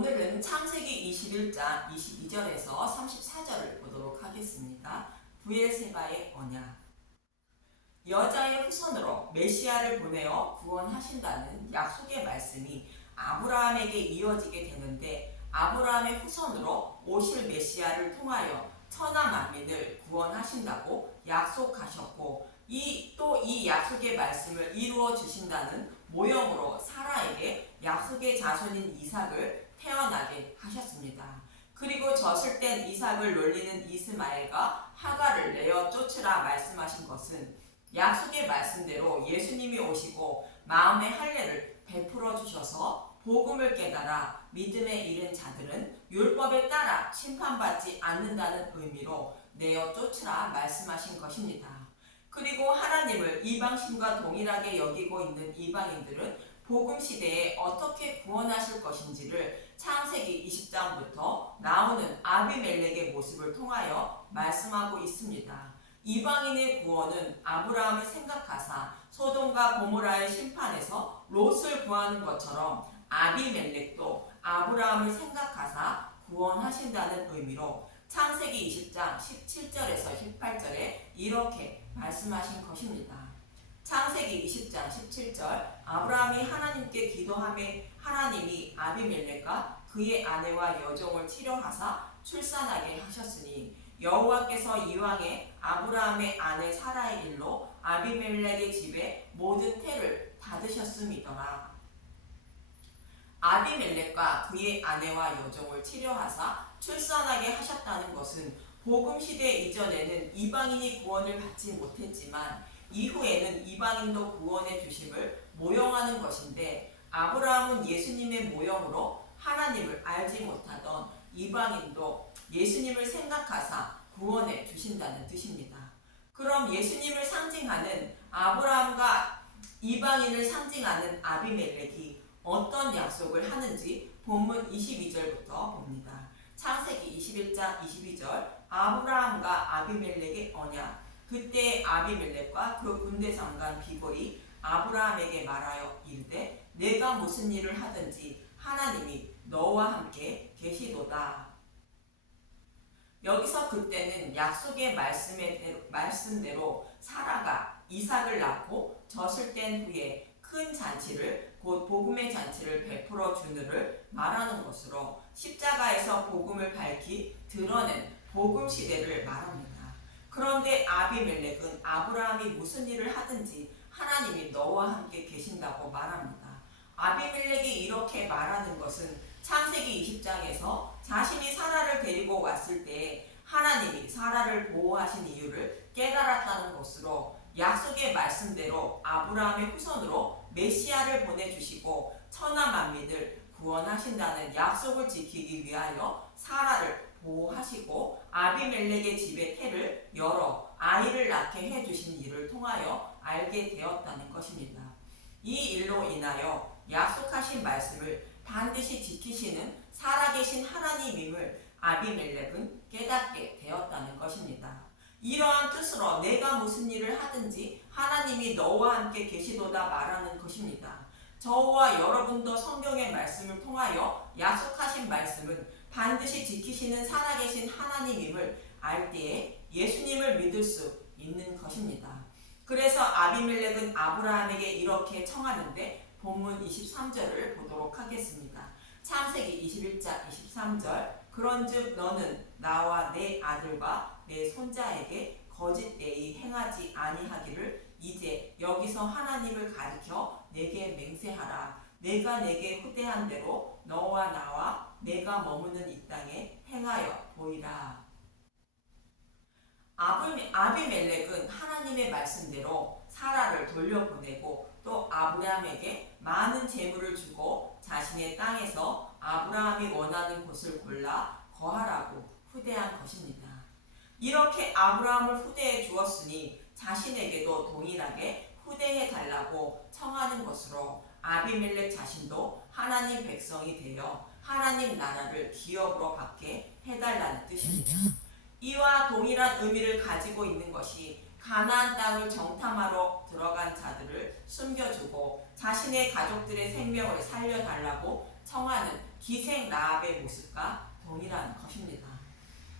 오늘은 창세기 21장 22절에서 34절을 보도록 하겠습니다. 부엘세바의 언약. 여자의 후손으로 메시아를 보내어 구원하신다는 약속의 말씀이 아브라함에게 이어지게 되는데, 아브라함의 후손으로 오실 메시아를 통하여 천하 만민을 구원하신다고 약속하셨고, 또 이 약속의 말씀을 이루어 주신다는 모형으로 사라에게 약속의 자손인 이삭을 태어나게 하셨습니다. 그리고 젖을 땐 이삭을 놀리는 이스마엘과 하갈을 내어 쫓으라 말씀하신 것은 약속의 말씀대로 예수님이 오시고 마음의 할례를 베풀어 주셔서 복음을 깨달아 믿음에 이른 자들은 율법에 따라 심판받지 않는다는 의미로 내어 쫓으라 말씀하신 것입니다. 그리고 하나님을 이방신과 동일하게 여기고 있는 이방인들은 복음 시대에 어떻게 구원하실 것인지를 창세기 20장부터 나오는 아비멜렉의 모습을 통하여 말씀하고 있습니다. 이방인의 구원은 아브라함을 생각하사 소돔과 고모라의 심판에서 롯을 구하는 것처럼 아비멜렉도 아브라함을 생각하사 구원하신다는 의미로 창세기 20장 17절에서 18절에 이렇게 말씀하신 것입니다. 창세기 20장 17절 아브라함이 하나님께 기도하매 하나님이 아비멜렉과 그의 아내와 여종을 치료하사 출산하게 하셨으니 여호와께서 이왕에 아브라함의 아내 사라의 일로 아비멜렉의 집에 모든 태를 닫으셨음이더라. 아비멜렉과 그의 아내와 여종을 치료하사 출산하게 하셨다는 것은 복음 시대 이전에는 이방인이 구원을 받지 못했지만 이후에는 이방인도 구원의 주심을 모형하는 것인데, 아브라함은 예수님의 모형으로 하나님을 알지 못하던 이방인도 예수님을 생각하사 구원해 주신다는 뜻입니다. 그럼 예수님을 상징하는 아브라함과 이방인을 상징하는 아비멜렉이 어떤 약속을 하는지 본문 22절부터 봅니다. 창세기 21장 22절 아브라함과 아비멜렉의 언약. 그때 아비멜렉과 그 군대 장관 비골이 아브라함에게 말하여 이르되 내가 무슨 일을 하든지 하나님이 너와 함께 계시도다. 여기서 그때는 약속의 말씀대로 사라가 이삭을 낳고 젖을 뗀 후에 큰 잔치를, 곧 복음의 잔치를 베풀어 주느를 말하는 것으로 십자가에서 복음을 밝히 드러낸 복음 시대를 말합니다. 그런데 아비멜렉은 아브라함이 무슨 일을 하든지 하나님이 너와 함께 계신다고 말합니다. 아비멜렉이 이렇게 말하는 것은 창세기 20장에서 자신이 사라를 데리고 왔을 때 하나님이 사라를 보호하신 이유를 깨달았다는 것으로 약속의 말씀대로 아브라함의 후손으로 메시아를 보내주시고 천하 만민을 구원하신다는 약속을 지키기 위하여 사라를 보호하시고 아비멜렉의 집의 태를 열어 아이를 낳게 해주신 일을 통하여 알게 되었다는 것입니다. 이 일로 인하여 약속하신 말씀을 반드시 지키시는 살아계신 하나님임을 아비멜렉은 깨닫게 되었다는 것입니다. 이러한 뜻으로 내가 무슨 일을 하든지 하나님이 너와 함께 계시도다 말하는 것입니다. 저와 여러분도 성경의 말씀을 통하여 약속하신 말씀은 반드시 지키시는 살아계신 하나님임을 알 때에 예수님을 믿을 수 있는 것입니다. 그래서 아비멜렉은 아브라함에게 이렇게 청하는데 본문 23절을 보도록 하겠습니다. 창세기 21장 23절 그런즉 너는 나와 내 아들과 내 손자에게 거짓 예의 행하지 아니하기를 이제 여기서 하나님을 가리켜 내게 맹세하라. 내가 내게 후대한 대로 너와 나와 내가 머무는 이 땅에 행하여 보이라. 아비멜렉은 하나님의 말씀대로 사라를 돌려보내고 또 아브라함에게 많은 재물을 주고 자신의 땅에서 아브라함이 원하는 곳을 골라 거하라고 후대한 것입니다. 이렇게 아브라함을 후대해 주었으니 자신에게도 동일하게 후대해 달라고 청하는 것으로 아비멜렉 자신도 하나님 백성이 되어 하나님 나라를 기업으로 받게 해달라는 뜻입니다. 이와 동일한 의미를 가지고 있는 것이 가나안 땅을 정탐하러 들어간 자들을 숨겨주고 자신의 가족들의 생명을 살려달라고 청하는 기생 라합의 모습과 동일한 것입니다.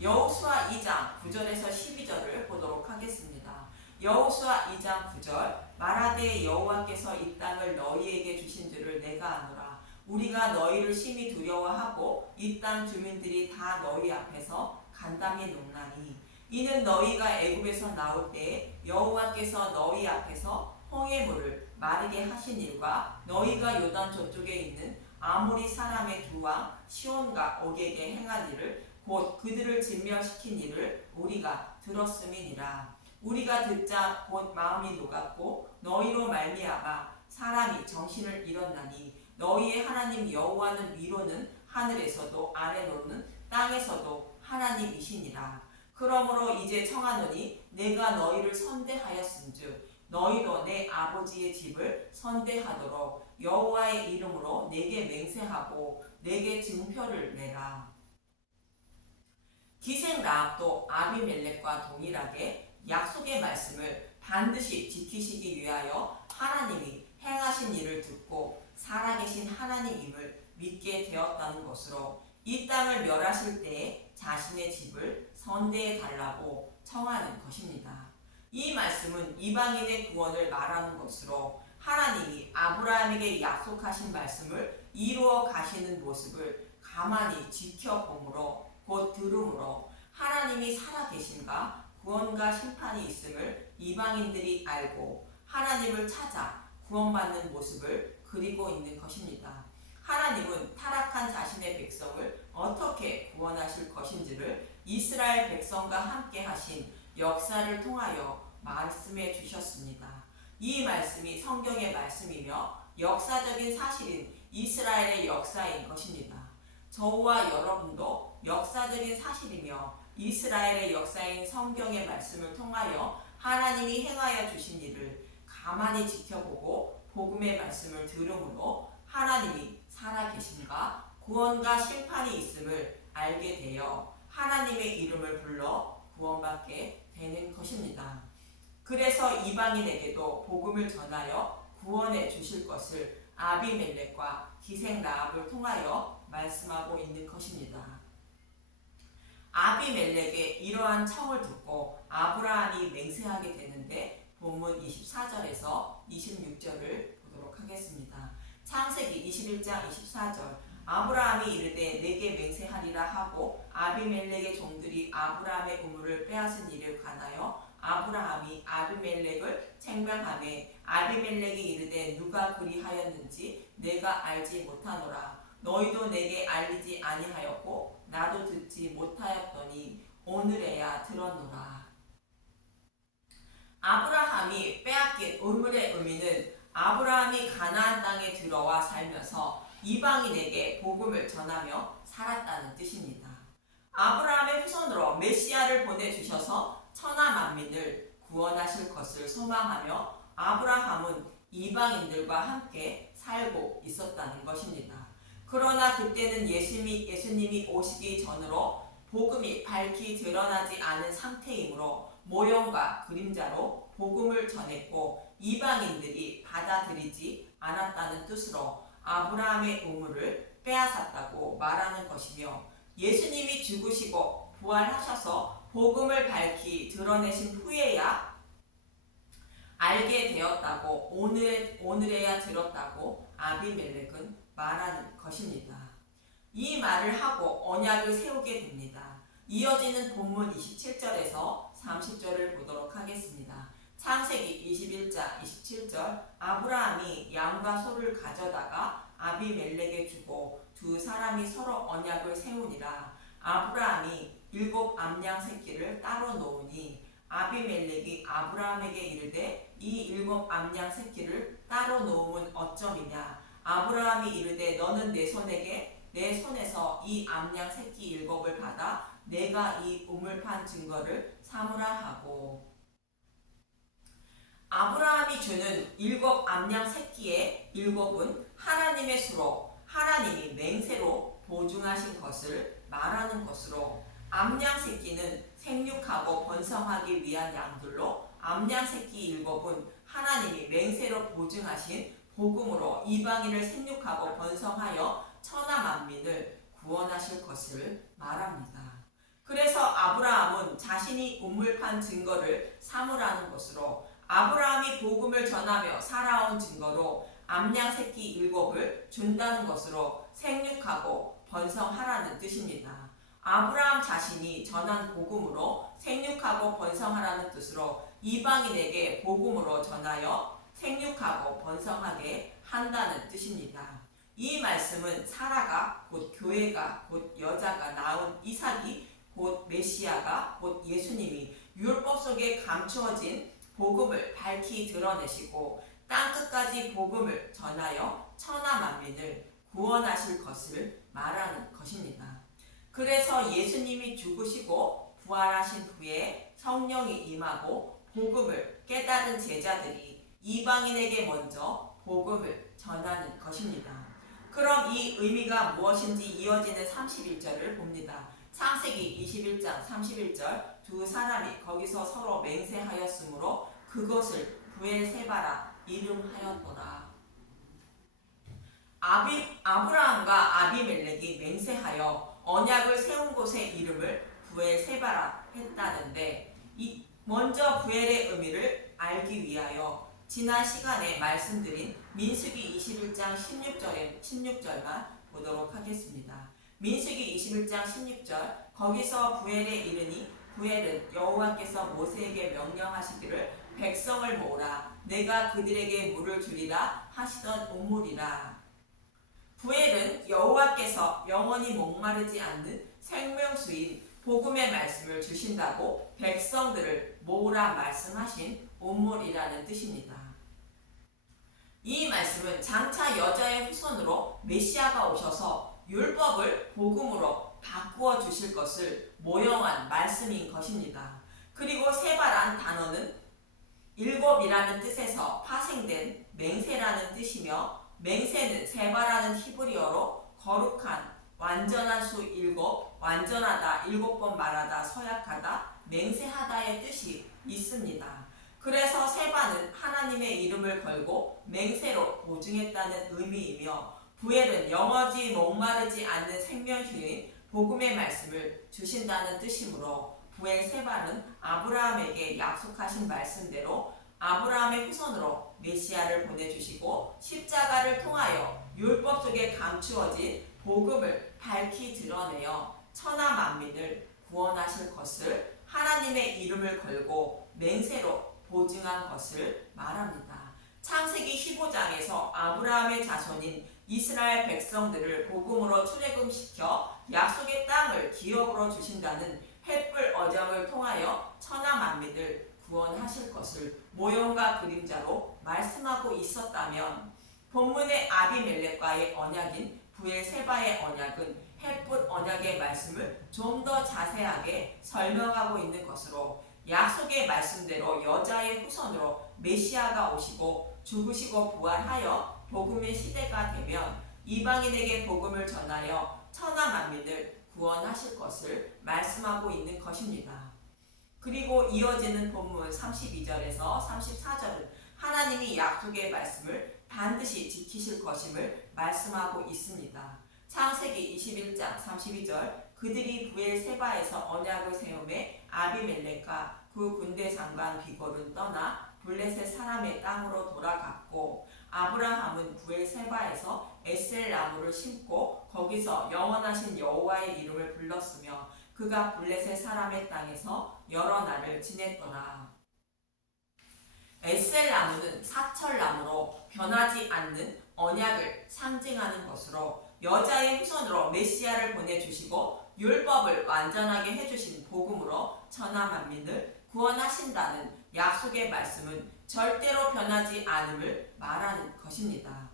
여호수아 2장 9절에서 12절을 보도록 하겠습니다. 여호수아 2장 9절 말하되 여호와께서 이 땅을 너희에게 주신 줄을 내가 아노라. 우리가 너희를 심히 두려워하고 이 땅 주민들이 다 너희 앞에서 간담히 녹나니 이는 너희가 애굽에서 나올 때에 여호와께서 너희 앞에서 홍해물을 마르게 하신 일과 너희가 요단 저쪽에 있는 아모리 사람의 두 왕 시온과 옥에게 행한 일을 곧 그들을 진멸시킨 일을 우리가 들었음이니라. 우리가 듣자 곧 마음이 녹았고 너희로 말미암아 사람이 정신을 잃었나니 너희의 하나님 여호와는 위로는 하늘에서도 아래로는 땅에서도 하나님이시니라. 그러므로 이제 청하노니 내가 너희를 선대하였은즉 너희도 내 아버지의 집을 선대하도록 여호와의 이름으로 내게 맹세하고 내게 증표를 내라. 기생 라합도 아비멜렉과 동일하게 약속의 말씀을 반드시 지키시기 위하여 하나님이 행하신 일을 듣고 살아계신 하나님임을 믿게 되었다는 것으로 이 땅을 멸하실 때에 자신의 집을 선대해 달라고 청하는 것입니다. 이 말씀은 이방인의 구원을 말하는 것으로 하나님이 아브라함에게 약속하신 말씀을 이루어 가시는 모습을 가만히 지켜보므로 곧 들음으로 하나님이 살아계신가 구원과 심판이 있음을 이방인들이 알고 하나님을 찾아 구원받는 모습을 그리고 있는 것입니다. 하나님은 타락한 자신의 백성을 어떻게 구원하실 것인지를 이스라엘 백성과 함께 하신 역사를 통하여 말씀해 주셨습니다. 이 말씀이 성경의 말씀이며 역사적인 사실인 이스라엘의 역사인 것입니다. 저와 여러분도 역사적인 사실이며 이스라엘의 역사인 성경의 말씀을 통하여 하나님이 행하여 주신 일을 가만히 지켜보고 복음의 말씀을 들음으로 하나님이 살아계신가 구원과 심판이 있음을 알게 되어 하나님의 이름을 불러 구원받게 되는 것입니다. 그래서 이방인에게도 복음을 전하여 구원해 주실 것을 아비멜렉과 기생 라합을 통하여 말씀하고 있는 것입니다. 아비멜렉의 이러한 청을 듣고 아브라함이 맹세하게 되는데 본문 24절에서 26절을 보도록 하겠습니다. 창세기 21장 24절 아브라함이 이르되 내게 맹세하리라 하고 아비멜렉의 종들이 아브라함의 우물을 빼앗은 일을 관하여 아브라함이 아비멜렉을 책망하매 아비멜렉이 이르되 누가 그리하였는지 내가 알지 못하노라. 너희도 내게 알리지 아니하였고 나도 듣지 못하였더니 오늘에야 들었노라. 아브라함이 빼앗긴 우물의 의미는 아브라함이 가나안 땅에 들어와 살면서 이방인에게 복음을 전하며 살았다는 뜻입니다. 아브라함의 후손으로 메시아를 보내주셔서 천하 만민을 구원하실 것을 소망하며 아브라함은 이방인들과 함께 살고 있었다는 것입니다. 그러나 그때는 예수님이 오시기 전으로 복음이 밝히 드러나지 않은 상태이므로 모형과 그림자로 복음을 전했고 이방인들이 받아들이지 않았다는 뜻으로 아브라함의 우물을 빼앗았다고 말하는 것이며 예수님이 죽으시고 부활하셔서 복음을 밝히 드러내신 후에야 알게 되었다고 오늘에야 들었다고 아비멜렉은 말하는 것입니다. 이 말을 하고 언약을 세우게 됩니다. 이어지는 본문 27절에서 30절을 보도록 하겠습니다. 창세기 21장 27절 아브라함이 양과 소를 가져다가 아비멜렉에 주고 두 사람이 서로 언약을 세우니라. 아브라함이 7 암양 새끼를 따로 놓으니 아비멜렉이 아브라함에게 이르되 이 7 암양 새끼를 따로 놓음은 어쩌미냐. 아브라함이 이르되 너는 내 손에서 이 암양 새끼 7을 받아 내가 이 우물 판 증거를 삼으라 하고 아브라함이 주는 7 암양 새끼의 7은 하나님의 수로 하나님이 맹세로 보증하신 것을 말하는 것으로 암양 새끼는 생육하고 번성하기 위한 양들로 암양 새끼 7은 하나님이 맹세로 보증하신 복음으로 이방인을 생육하고 번성하여 천하 만민을 구원하실 것을 말합니다. 그래서 아브라함은 자신이 우물판 증거를 삼으라는 것으로 아브라함이 복음을 전하며 살아온 증거로 암양 새끼 7을 준다는 것으로 생육하고 번성하라는 뜻입니다. 아브라함 자신이 전한 복음으로 생육하고 번성하라는 뜻으로 이방인에게 복음으로 전하여 생육하고 번성하게 한다는 뜻입니다. 이 말씀은 사라가 곧 교회가 곧 여자가 낳은 이삭이 곧 메시아가 곧 예수님이 율법 속에 감추어진 복음을 밝히 드러내시고 땅끝까지 복음을 전하여 천하 만민을 구원하실 것을 말하는 것입니다. 그래서 예수님이 죽으시고 부활하신 후에 성령이 임하고 복음을 깨달은 제자들이 이방인에게 먼저 복음을 전하는 것입니다. 그럼 이 의미가 무엇인지 이어지는 31절을 봅니다. 창세기 21장 31절 두 사람이 거기서 서로 맹세하였으므로 그것을 부엘세바라 이름하였더라. 아브라함과 아비멜렉이 맹세하여 언약을 세운 곳의 이름을 부엘세바라 했다는데 먼저 부엘의 의미를 알기 위하여 지난 시간에 말씀드린 민수기 21장 16절만 보도록 하겠습니다. 민수기 21장 16절 거기서 부엘에 이르니 부엘은 여호와께서 모세에게 명령하시기를 백성을 모으라 내가 그들에게 물을 주리라 하시던 우물이라. 부엘은 여호와께서 영원히 목마르지 않는 생명수인 복음의 말씀을 주신다고 백성들을 모으라 말씀하신 우물이라는 뜻입니다. 이 말씀은 장차 여자의 후손으로 메시아가 오셔서 율법을 복음으로 바꾸어 주실 것을 모형한 말씀인 것입니다. 그리고 세바란 단어는 7이라는 뜻에서 파생된 맹세라는 뜻이며 맹세는 세바라는 히브리어로 거룩한, 완전한 수 7, 완전하다, 7번 말하다, 서약하다, 맹세하다의 뜻이 있습니다. 그래서 세바는 하나님의 이름을 걸고 맹세로 보증했다는 의미이며 부엘은 영원히 목마르지 않는 생명수인 복음의 말씀을 주신다는 뜻이므로 부엘세바는 아브라함에게 약속하신 말씀대로 아브라함의 후손으로 메시아를 보내주시고 십자가를 통하여 율법 속에 감추어진 복음을 밝히 드러내어 천하 만민을 구원하실 것을 하나님의 이름을 걸고 맹세로 보증한 것을 말합니다. 창세기 15장에서 아브라함의 자손인 이스라엘 백성들을 복음으로 출애굽시켜 약속의 땅을 기업으로 주신다는 횃불 어정을 통하여 천하 만민을 구원하실 것을 모형과 그림자로 말씀하고 있었다면 본문의 아비멜렉과의 언약인 부엘세바의 언약은 횃불 언약의 말씀을 좀 더 자세하게 설명하고 있는 것으로 약속의 말씀대로 여자의 후손으로 메시아가 오시고 죽으시고 부활하여 복음의 시대가 되면 이방인에게 복음을 전하여 천하 만민을 구원하실 것을 말씀하고 있는 것입니다. 그리고 이어지는 본문 32절에서 34절은 하나님이 약속의 말씀을 반드시 지키실 것임을 말씀하고 있습니다. 창세기 21장 32절 그들이 부엘세바에서 언약을 세우매 아비멜렉과 그 군대 장관 비골은 떠나 블레셋 사람의 땅으로 돌아갔고 아브라함은 부엘세바에서 에셀 나무를 심고 거기서 영원하신 여호와의 이름을 불렀으며 그가 블레셋 사람의 땅에서 여러 날을 지냈더라. 에셀 나무는 사철나무로 변하지 않는 언약을 상징하는 것으로 여자의 후손으로 메시아를 보내주시고 율법을 완전하게 해주신 복음으로 천하 만민을 구원하신다는 약속의 말씀은 절대로 변하지 않음을 말하는 것입니다.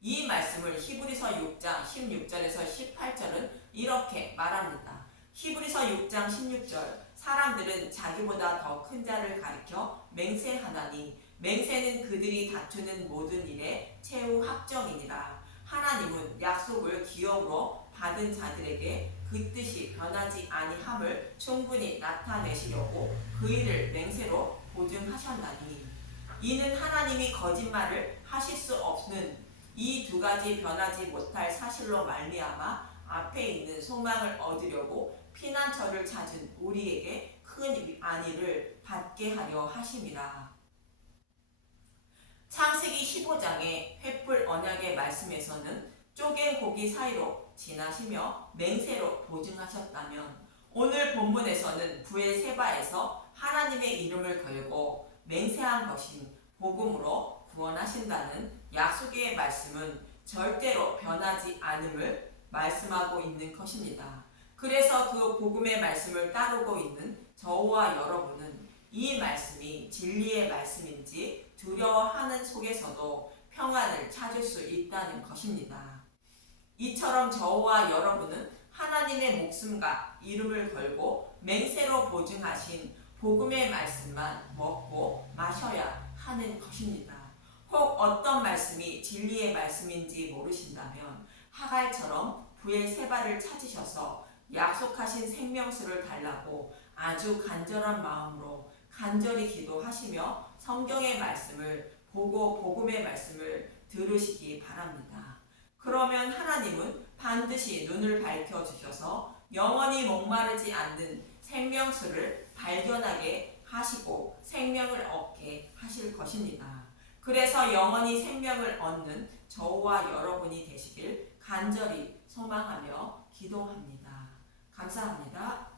이 말씀을 히브리서 6장 16절에서 18절은 이렇게 말합니다. 히브리서 6장 16절 사람들은 자기보다 더 큰 자를 가리켜 맹세하나니 맹세는 그들이 다투는 모든 일에 최후 합정이니라. 하나님은 약속을 기업으로 받은 자들에게 그 뜻이 변하지 아니함을 충분히 나타내시려고 그 일을 맹세로 보증하셨나니 이는 하나님이 거짓말을 하실 수 없는 이 두 가지 변하지 못할 사실로 말미암아 앞에 있는 소망을 얻으려고 피난처를 찾은 우리에게 큰 안위를 받게 하려 하심이라. 창세기 15장의 횃불 언약의 말씀에서는 쪼갠 고기 사이로 지나시며 맹세로 보증하셨다면, 오늘 본문에서는 브엘세바에서 하나님의 이름을 걸고 맹세한 것인 복음으로 구원하신다는 약속의 말씀은 절대로 변하지 않음을 말씀하고 있는 것입니다. 그래서 그 복음의 말씀을 따르고 있는 저와 여러분은 이 말씀이 진리의 말씀인지 두려워하는 속에서도 평안을 찾을 수 있다는 것입니다. 이처럼 저와 여러분은 하나님의 목숨과 이름을 걸고 맹세로 보증하신 복음의 말씀만 먹고 마셔야 하는 것입니다. 혹 어떤 말씀이 진리의 말씀인지 모르신다면 하갈처럼 브엘세바를 찾으셔서 약속하신 생명수를 달라고 아주 간절한 마음으로 간절히 기도하시며 성경의 말씀을 보고 복음의 말씀을 들으시기 바랍니다. 그러면 하나님은 반드시 눈을 밝혀주셔서 영원히 목마르지 않는 생명수를 발견하게 하시고 생명을 얻게 하실 것입니다. 그래서 영원히 생명을 얻는 저와 여러분이 되시길 간절히 소망하며 기도합니다. 감사합니다.